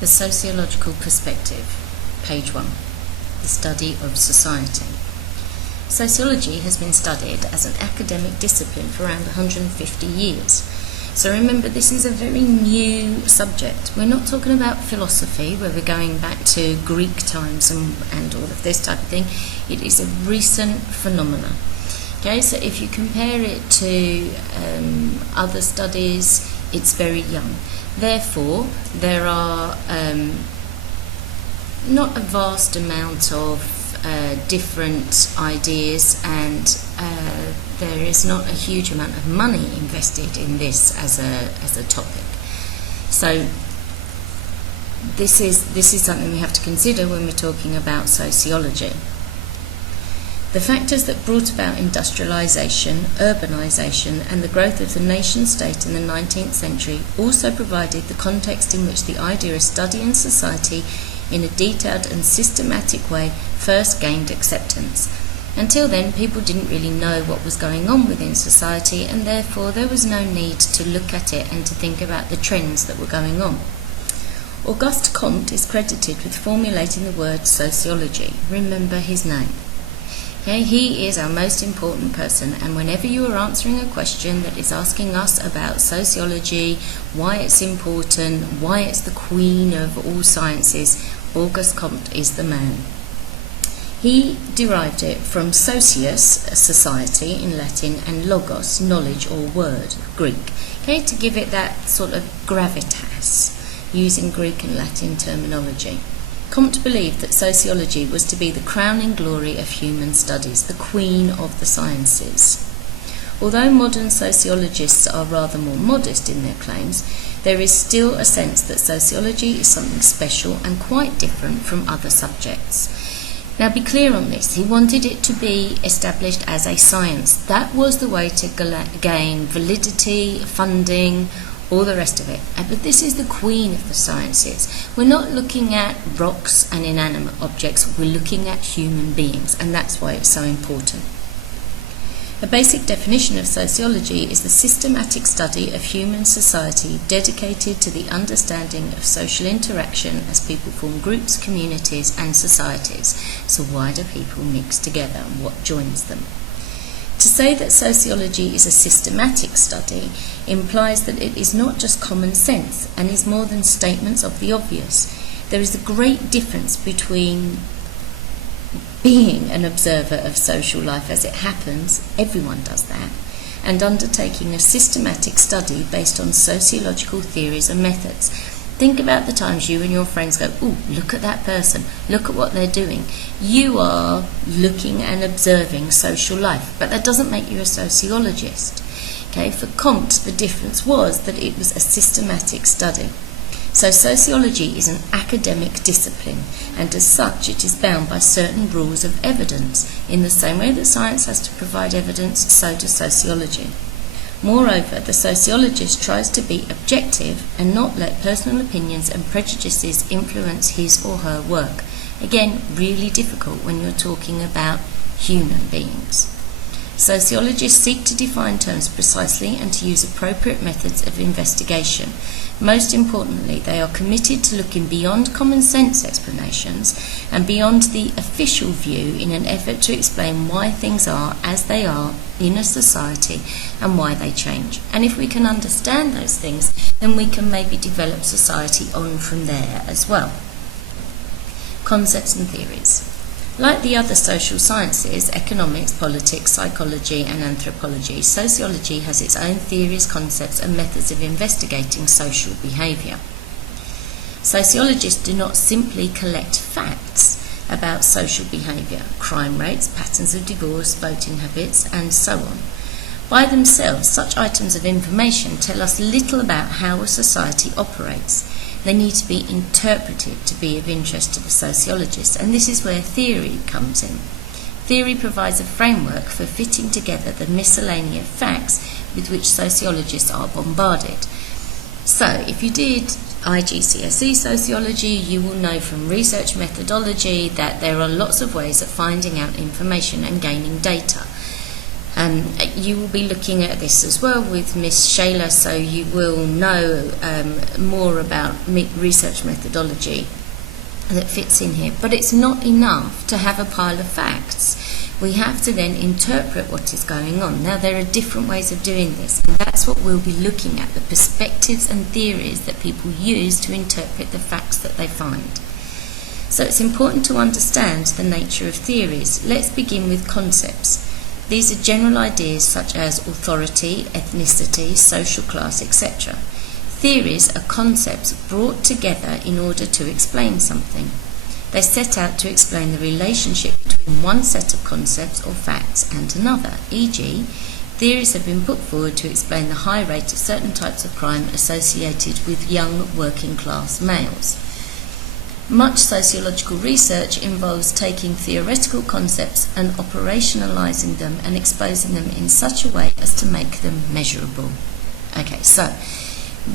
The Sociological Perspective, page 1, the study of society. Sociology has been studied as an academic discipline for around 150 years. So remember, this is a very new subject. We're not talking about philosophy, where we're going back to Greek times and all of this type of thing. It is a recent phenomenon. Okay, so if you compare it to other studies, it's very young. Therefore, there are not a vast amount of different ideas, and there is not a huge amount of money invested in this as a topic. So this is something we have to consider when we're talking about sociology. The factors that brought about industrialisation, urbanisation and the growth of the nation-state in the 19th century also provided the context in which the idea of studying society in a detailed and systematic way first gained acceptance. Until then, people didn't really know what was going on within society, and therefore there was no need to look at it and to think about the trends that were going on. Auguste Comte is credited with formulating the word sociology. Remember his name. Okay, he is our most important person, and whenever you are answering a question that is asking us about sociology, why it's important, why it's the queen of all sciences, Auguste Comte is the man. He derived it from socius, society in Latin, and logos, knowledge or word, Greek, okay, to give it that sort of gravitas, using Greek and Latin terminology. Comte believed that sociology was to be the crowning glory of human studies, the queen of the sciences. Although modern sociologists are rather more modest in their claims, there is still a sense that sociology is something special and quite different from other subjects. Now, be clear on this. He wanted it to be established as a science. That was the way to gain validity, funding, all the rest of it. But this is the queen of the sciences. We're not looking at rocks and inanimate objects, we're looking at human beings, and that's why it's so important. A basic definition of sociology is the systematic study of human society dedicated to the understanding of social interaction as people form groups, communities and societies. So why do people mix together and what joins them? To say that sociology is a systematic study implies that it is not just common sense and is more than statements of the obvious. There is a great difference between being an observer of social life as it happens, everyone does that, and undertaking a systematic study based on sociological theories and methods. Think about the times you and your friends go, "Ooh, look at that person, look at what they're doing." You are looking and observing social life, but that doesn't make you a sociologist. Okay, for Comte, the difference was that it was a systematic study. So sociology is an academic discipline, and as such it is bound by certain rules of evidence. In the same way that science has to provide evidence, so does sociology. Moreover, the sociologist tries to be objective and not let personal opinions and prejudices influence his or her work. Again, really difficult when you're talking about human beings. Sociologists seek to define terms precisely and to use appropriate methods of investigation. Most importantly, they are committed to looking beyond common sense explanations and beyond the official view in an effort to explain why things are as they are in a society and why they change. And if we can understand those things, then we can maybe develop society on from there as well. Concepts and theories. Like the other social sciences, economics, politics, psychology and anthropology, sociology has its own theories, concepts and methods of investigating social behaviour. Sociologists do not simply collect facts about social behaviour, crime rates, patterns of divorce, voting habits and so on. By themselves, such items of information tell us little about how a society operates. They need to be interpreted to be of interest to the sociologist, and this is where theory comes in. Theory provides a framework for fitting together the miscellaneous facts with which sociologists are bombarded. So, if you did IGCSE sociology, you will know from research methodology that there are lots of ways of finding out information and gaining data. You will be looking at this as well with Miss Shayla, so you will know more about research methodology that fits in here. But it's not enough to have a pile of facts. We have to then interpret what is going on. Now, there are different ways of doing this, and that's what we'll be looking at, the perspectives and theories that people use to interpret the facts that they find. So it's important to understand the nature of theories. Let's begin with concepts. These are general ideas such as authority, ethnicity, social class, etc. Theories are concepts brought together in order to explain something. They set out to explain the relationship between one set of concepts or facts and another. E.g., theories have been put forward to explain the high rate of certain types of crime associated with young working class males. Much sociological research involves taking theoretical concepts and operationalizing them and exposing them in such a way as to make them measurable. Okay, so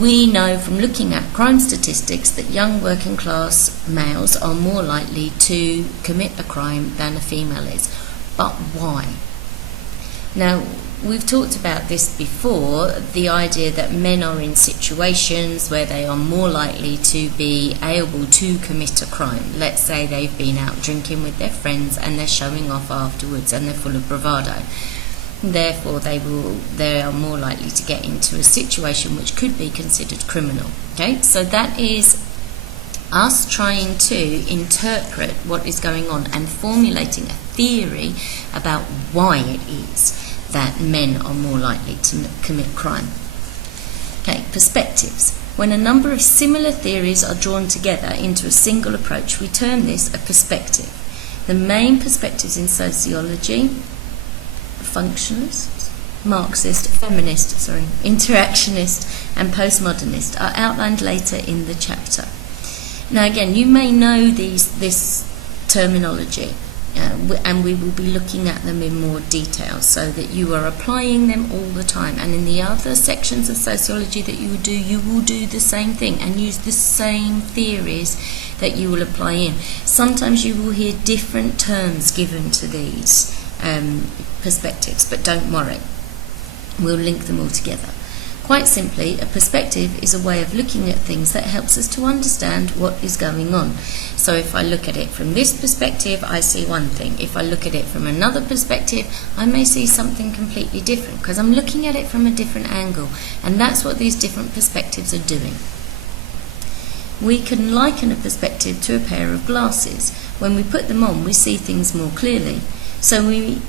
we know from looking at crime statistics that young working class males are more likely to commit a crime than a female is. But why? Now, we've talked about this before, the idea that men are in situations where they are more likely to be able to commit a crime. Let's say they've been out drinking with their friends and they're showing off afterwards and they're full of bravado. Therefore, they are more likely to get into a situation which could be considered criminal. Okay, so that is us trying to interpret what is going on and formulating a theory about why it is that men are more likely to commit crime. Okay, perspectives. When a number of similar theories are drawn together into a single approach, we term this a perspective. The main perspectives in sociology: functionalist, Marxist, feminist, interactionist and postmodernist, are outlined later in the chapter. Now again, you may know this terminology, and we will be looking at them in more detail so that you are applying them all the time. And in the other sections of sociology that you will do the same thing and use the same theories that you will apply in. Sometimes you will hear different terms given to these perspectives, but don't worry, we'll link them all together. Quite simply, a perspective is a way of looking at things that helps us to understand what is going on. So if I look at it from this perspective, I see one thing. If I look at it from another perspective, I may see something completely different because I'm looking at it from a different angle, and that's what these different perspectives are doing. We can liken a perspective to a pair of glasses. When we put them on, we see things more clearly. So we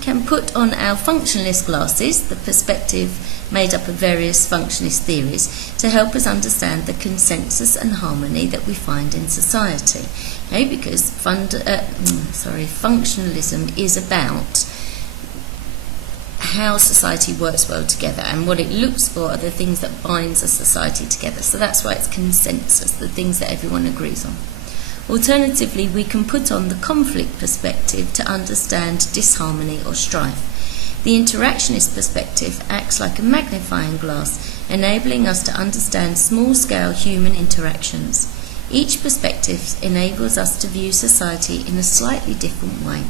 can put on our functionalist glasses, the perspective made up of various functionalist theories, to help us understand the consensus and harmony that we find in society. Okay, because functionalism is about how society works well together, and what it looks for are the things that binds a society together. So that's why it's consensus, the things that everyone agrees on. Alternatively, we can put on the conflict perspective to understand disharmony or strife. The interactionist perspective acts like a magnifying glass, enabling us to understand small-scale human interactions. Each perspective enables us to view society in a slightly different way.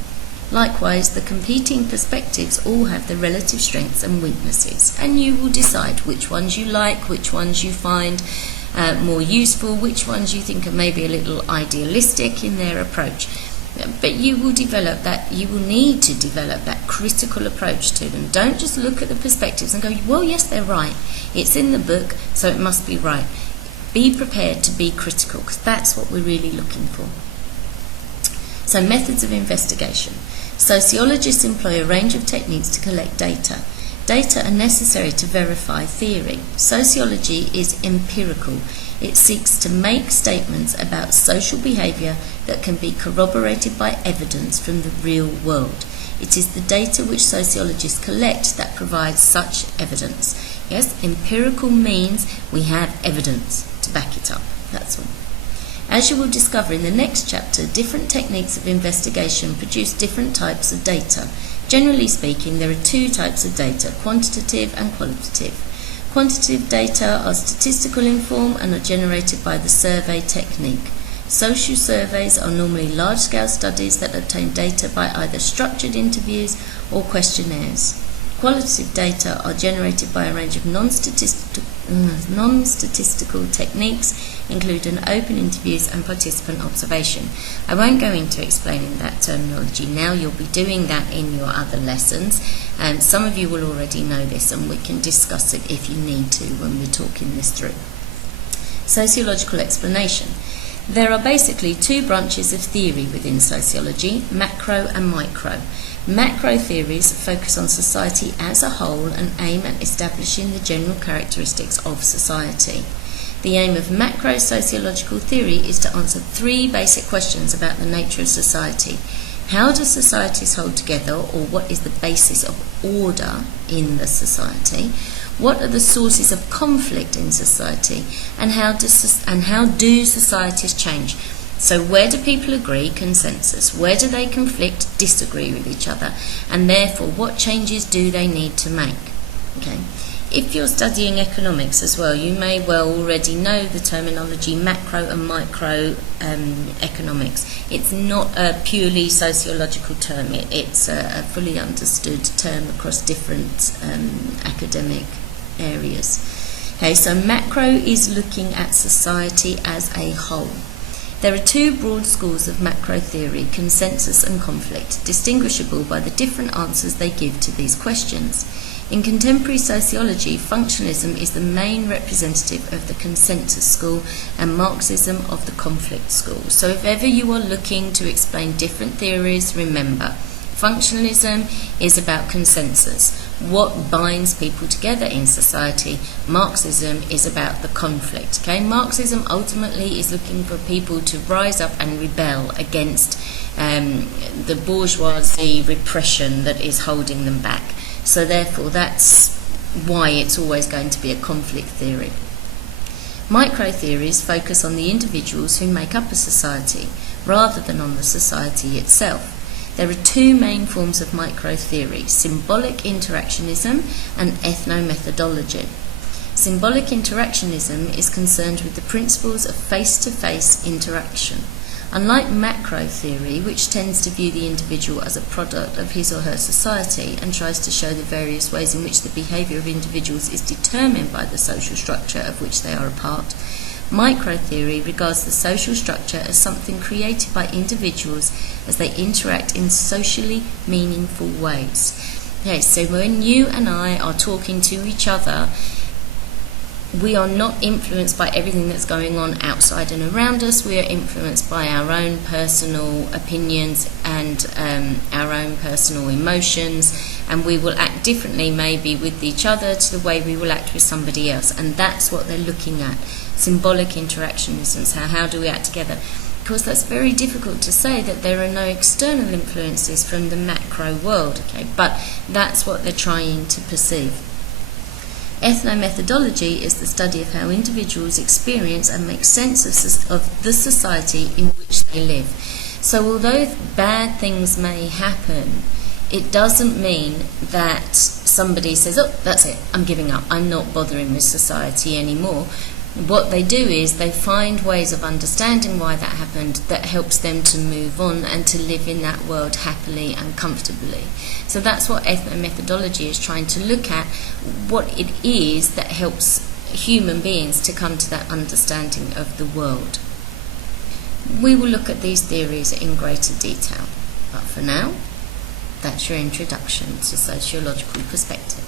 Likewise, the competing perspectives all have their relative strengths and weaknesses, and you will decide which ones you like, which ones you find more useful, which ones you think are maybe a little idealistic in their approach. But you will need to develop that critical approach to them. Don't just look at the perspectives and go, well, yes, they're right. It's in the book, so it must be right. Be prepared to be critical, because that's what we're really looking for. So, methods of investigation. Sociologists employ a range of techniques to collect data. Data are necessary to verify theory. Sociology is empirical. It seeks to make statements about social behaviour that can be corroborated by evidence from the real world. It is the data which sociologists collect that provides such evidence. Yes, empirical means we have evidence to back it up. That's all. As you will discover in the next chapter, different techniques of investigation produce different types of data. Generally speaking, there are two types of data, quantitative and qualitative. Quantitative data are statistical in form and are generated by the survey technique. Social surveys are normally large-scale studies that obtain data by either structured interviews or questionnaires. Qualitative data are generated by a range of non-statistical techniques, including open interviews and participant observation. I won't go into explaining that terminology now. You'll be doing that in your other lessons. Some of you will already know this, and we can discuss it if you need to when we're talking this through. Sociological explanation. There are basically two branches of theory within sociology, macro and micro. Macro theories focus on society as a whole and aim at establishing the general characteristics of society. The aim of macro sociological theory is to answer three basic questions about the nature of society. How do societies hold together, or what is the basis of order in the society? What are the sources of conflict in society, and how do societies change? So where do people agree, consensus? Where do they conflict, disagree with each other? And therefore, what changes do they need to make? Okay. If you're studying economics as well, you may well already know the terminology macro and micro economics. It's not a purely sociological term. It's a fully understood term across different academic areas. Okay, so macro is looking at society as a whole. There are two broad schools of macro theory, consensus and conflict, distinguishable by the different answers they give to these questions. In contemporary sociology, functionalism is the main representative of the consensus school and Marxism of the conflict school. So if ever you are looking to explain different theories, remember, functionalism is about consensus, what binds people together in society. Marxism is about the conflict. Okay? Marxism ultimately is looking for people to rise up and rebel against the bourgeoisie repression that is holding them back. So therefore that's why it's always going to be a conflict theory. Micro theories focus on the individuals who make up a society rather than on the society itself. There are two main forms of micro theory, symbolic interactionism and ethnomethodology. Symbolic interactionism is concerned with the principles of face-to-face interaction. Unlike macro theory, which tends to view the individual as a product of his or her society and tries to show the various ways in which the behaviour of individuals is determined by the social structure of which they are a part, micro theory regards the social structure as something created by individuals as they interact in socially meaningful ways. Okay, so when you and I are talking to each other, we are not influenced by everything that's going on outside and around us. We are influenced by our own personal opinions and our own personal emotions, and we will act differently maybe with each other to the way we will act with somebody else, and that's what they're looking at. Symbolic interactionism. So how do we act together? Of course, that's very difficult to say that there are no external influences from the macro world, okay, but that's what they're trying to perceive. Ethnomethodology is the study of how individuals experience and make sense of the society in which they live. So although bad things may happen, it doesn't mean that somebody says, oh, that's it, I'm giving up, I'm not bothering with society anymore. What they do is they find ways of understanding why that happened that helps them to move on and to live in that world happily and comfortably. So that's what ethnomethodology is trying to look at, what it is that helps human beings to come to that understanding of the world. We will look at these theories in greater detail, but for now, that's your introduction to sociological perspective.